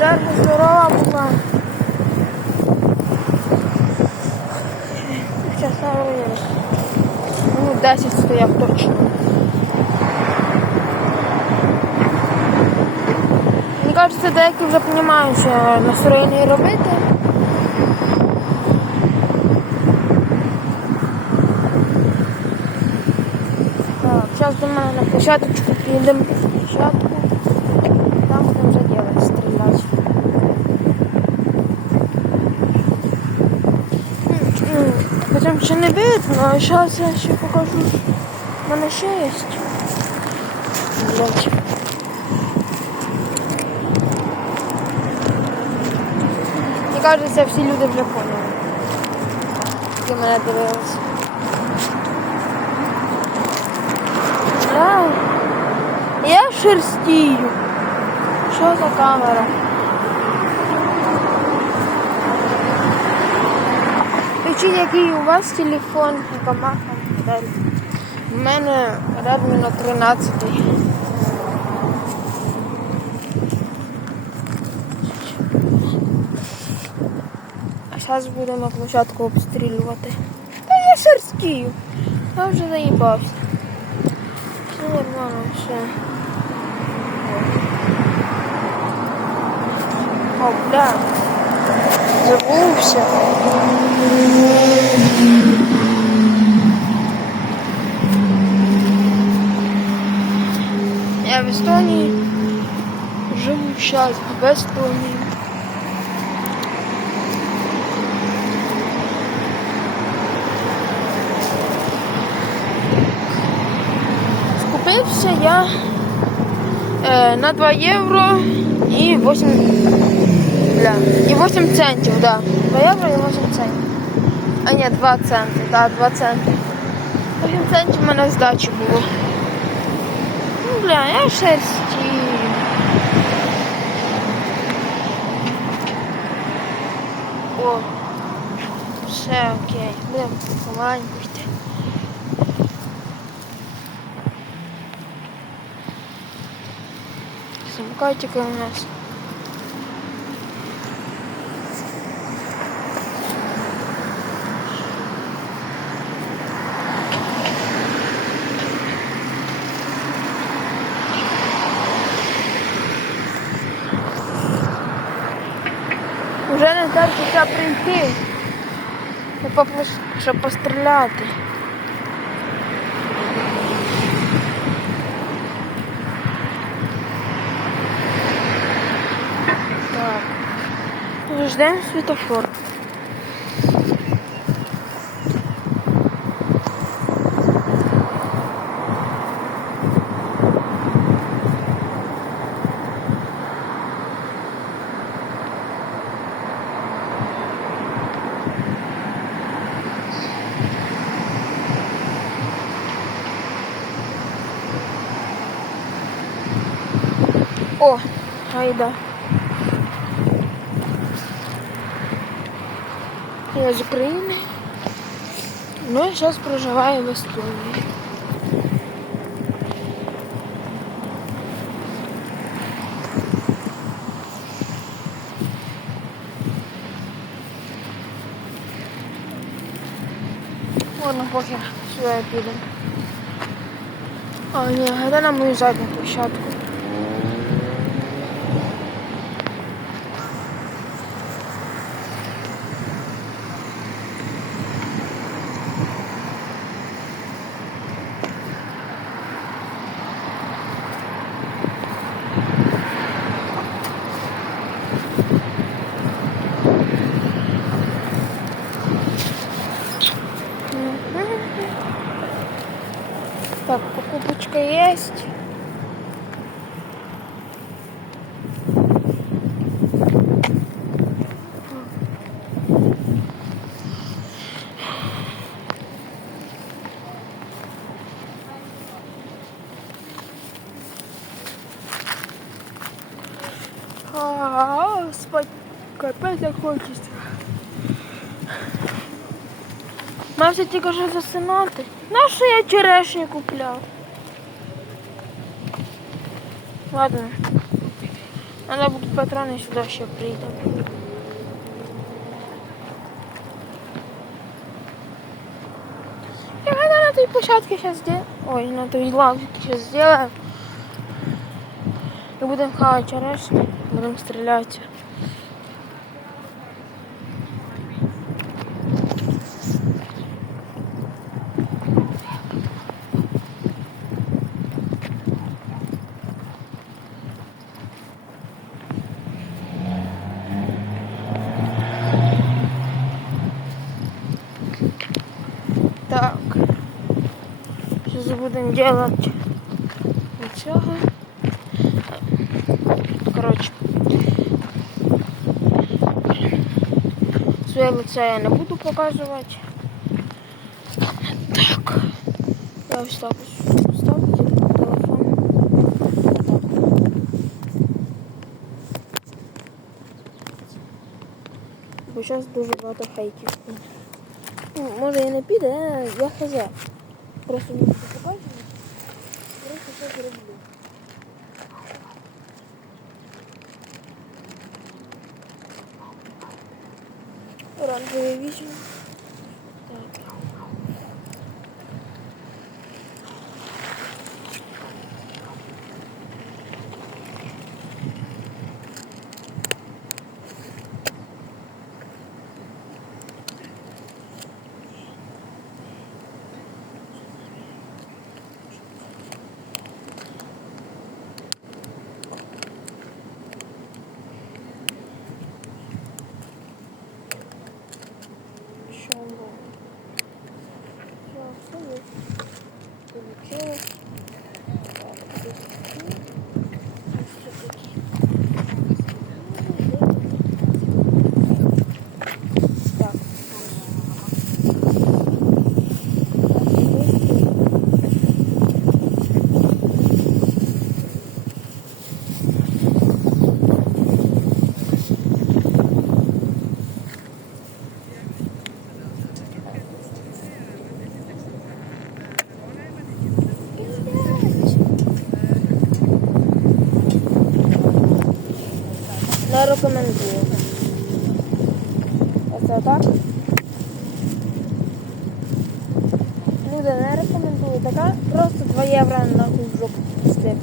Черга здорова була. Ну, 10 стояв точно. Мені кажеться, деякі вже розуміють, що настроєння робити. Так, зараз до мене на площадочку підемо площадку. Там будемо вже делать, стріляти. М, ще не видно, а зараз я ще покажу. У мене ще є. Блять. Мені кажеться, всі люди вже поняли. Які мене дивилися. Я шерстію. Що за камера? Пишіть, який у вас телефон, яка марка модель. У мене Redmi на 13. А зараз будемо площадку обстрілювати. Та я шерстію. Я вже заїбався. Все нормально, все. О, бля. Забувся. Я в Естонії живу зараз в Естонії. Скупився я е, на 2 євро і 8, бля, і 8 центів, да. 2 євро і 8 центів. А ні, 2 центи, да, 2 центи. 8 центів в мене здачі було. Ну, бля, я шерсті. О, все окей, будемо помаленьку йти. Самокатики у нас. Терпиться прийти. Щоб постріляти. Так. Ждемо світофор. О, гайда. Я з України. Ну і зараз проживаю в Естонії. Ладно, похер, сюди підемо. А, ні, гайда на мою задню площадку. Мався тільки що засинати. На що я черешню купляв? Ладно. Надо будуть патрони сюди ще прийде. Я на той площадке сейчас сделаю. Ой, на той лавке сейчас сделаю. И будем хавать черешню, будем стрелять. Будем делать цього. Короче. Своє лице я не буду показувати. Так. Я ось так ось ставлю телефон. Бо зараз дуже багато хейтів. Ну, може і не піде, я хз. Просто мені це покажу. Просто це зроблю. Оранжевий вісім. Так. Що було? Так, все є. Получилось. Так, тут такі. Ось це такі. Так. Не рекомендую. Оце так. Люди не рекомендую. Така просто 2 євро нахуй в жопу пусти.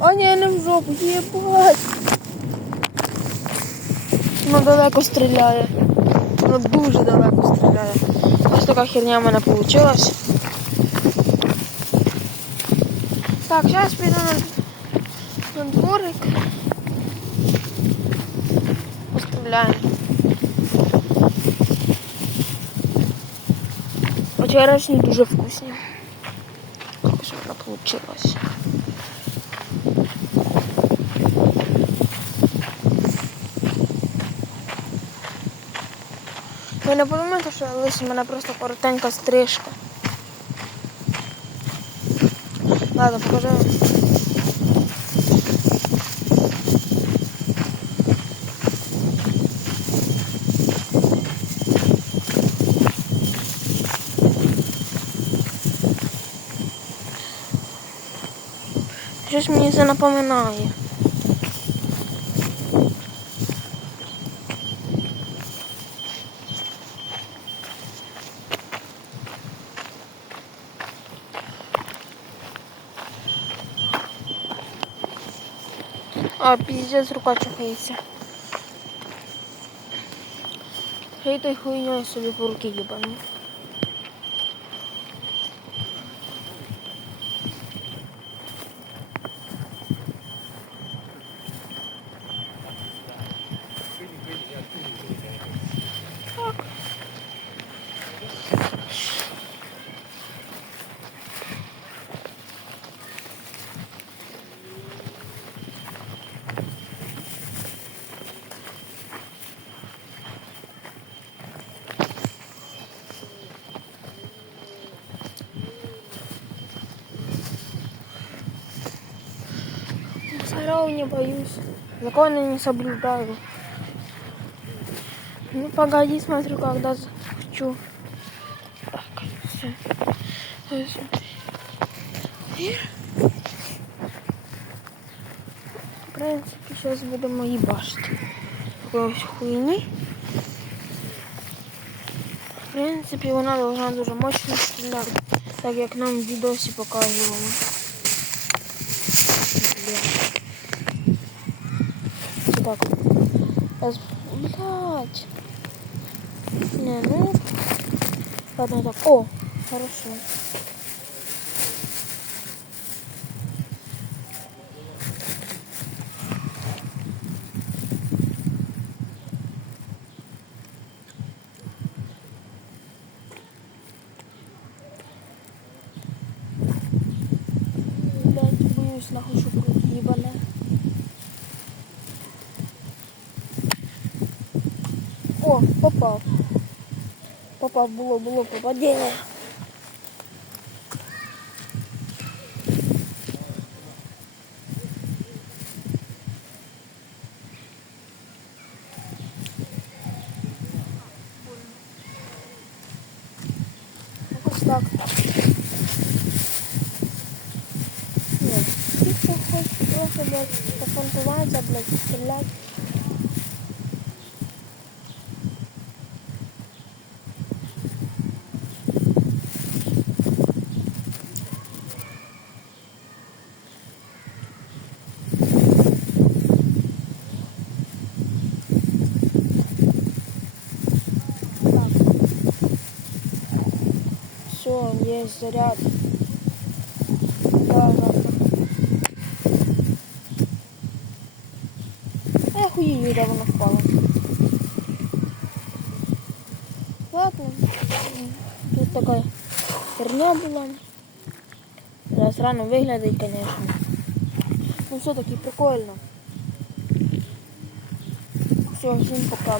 О, ні, не в жопу, єбать. Вона далеко стріляє. Вона дуже далеко стріляє. Ось така херня в мене вийшла. Так, зараз піду на, на дворик. Постріляємо. Вчорашні дуже вкусні. Ось вона получилась. Ви не подумайте, що лише в мене просто коротенька стрижка. Ладно, покажу. Щось мені це напоминає. А, пиздец, рука чухається. Я той хуйньою собі по руки їбану. не боюсь. Законы не соблюдаю. Ну погоди, смотрю, когда захочу. Так, все. принципі, зараз будемо їбашити. Якоїсь хуйні. В принципі, вона должна дуже мощно стріляти, так як нам в відосі показували. Бля. Так. Блядь. Не, ну. Ладно, так. О, хорошо. Боюсь нахуй, що круг О, попав. Попав було, було попадіння. Ось так. Ні, тільки хоч трохи, блядь, пофантувати, а, блядь, стріляти. Есть заряд. Я хуею, да, вона впала. Ладно. Тут така херня була. Зараз рано виглядить, звісно. Ну все-таки прикольно. Все, всім пока.